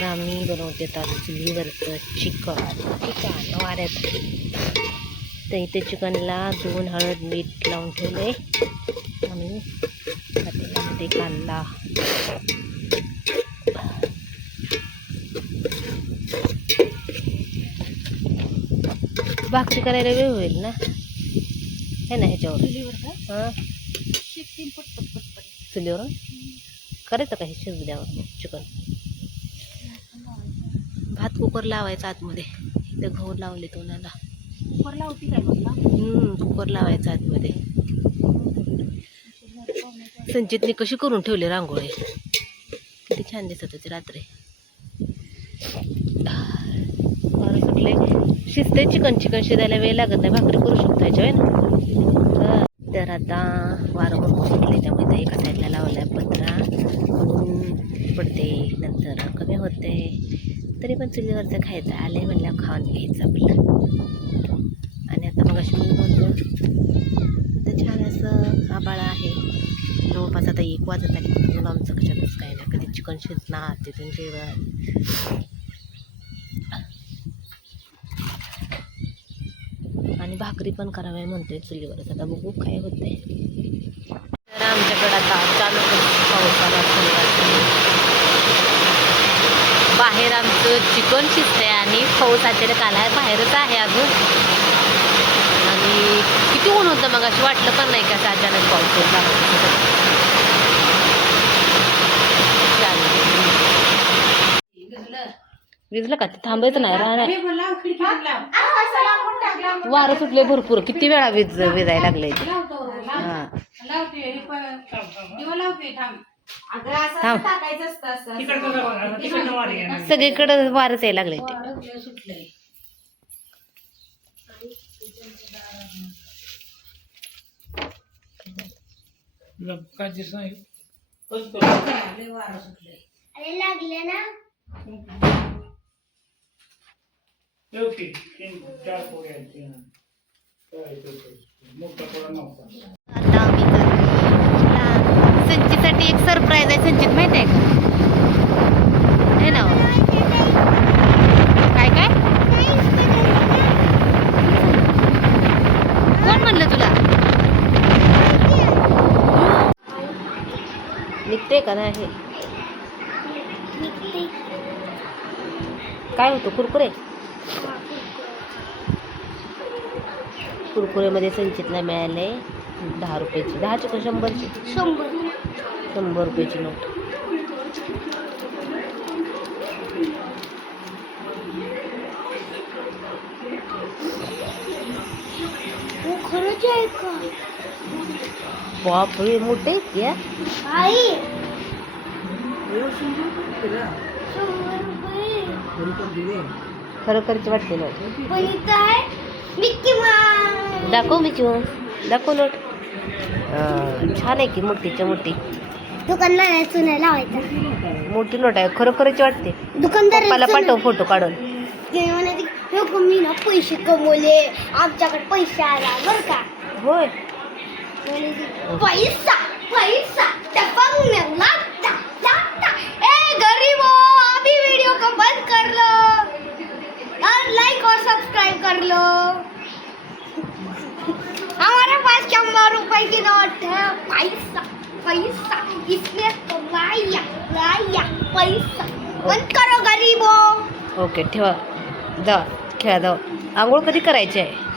तर आम्ही बनवते आता चुलीवरचं चिकन. चिकन वाऱ्यात. तर इथे चिकनला दोन हळद मीठ लावून ठेवले. आणि त्यामध्ये कांदा. भाकरी करायला वेळ होईल ना? हे ना ह्याच्यावर? हां. चुलीवर करायचं का हे शिजल्यावर चिकन? भात कुकर लावायचा आतमध्ये. इथे गहू लावले तोंडाला. हम्म, कुकर लावायचा आतमध्ये. संचितने कशी करून ठेवली रांगोळी? किती छान दिसत होती रात्री. सुटले शिजते चिकन चिकन शिजायला वेळ लागत नाही. भाकरी करू शकतो याच्या आहे ना तर आता वारं भरपूर सुटले त्यामुळे एका साईडला लावलाय पत्रा. पडते नंतर कमी होते तरी पण चुलीवरचं खायचं. आले म्हणल्यावर खाऊन घ्यायचं आपलं. आणि आता मग अशी मी तर छान असं आबाळ आहे. जवळपास आता एक वाजत आली. म्हणून आमचं कशातच काही नाही. कधी चिकन शिजणार तिथून जेवण. आणि भाकरी पण करावी म्हणतोय चुलीवरच. आता बघू काय होतंय. तर आमच्याकडे आता अचानक पाऊस आला सुरुवात बाहेर आमचं चिकन शिजतंय आणि पाऊस अचानक काला बाहेरच आहे अजून. आणि किती ऊन होतं मग? असं वाटलं पण नाही का असं अचानक पाऊस होता चालेल. विजलं का? ते थांबायचं नाही राहणार. वारं सुटले भरपूर. किती वेळा वीज विजायला लागले हा. थांब सगळीकडे वारच यायला लागले ते? आम्ही करतोय संचीसाठी एक सरप्राईज आहे संचित माहिती आहे का? हे ना? काय काय? कोण म्हणलं तुला? निघते का नाही काय होतं कुरकुरे? कुरकुरेमध्ये संचितला मिळाले दहा रुपयाची. दहाची का शंभरची? शंभर. रुपयाची नोट. खरंच आहे का? बापरे मोठे आहेत या आई. शंभर रुपये खरं खरंच वाटते नोट. पण इथं आहे मिक्की माऊस. दाखव मी दाखव नोट. अं, छान आहे की मोठीच्या मोठी. दुकानला लावायचा. मोठी नोट आहे खरं खरंच वाटते. दुकानदार पप्पाला पाठव फोटो काढून. मी ना पैसे कमवले आमच्याकडे पैसे आला बर का. होय. पैसा पैसा टपक में लगता लगता ए गरीबो अभी वीडियो को बंद कर लो और लाइक और सब्सक्राइब कर लो हमारे पास शंबर रुपए की नोट है पैसा. इसमें तो लाया लाया पैसा. बंद करो गरीबो. ओके ठेवा. जा खेळा जाऊ. आंघोळ कधी करायची आहे?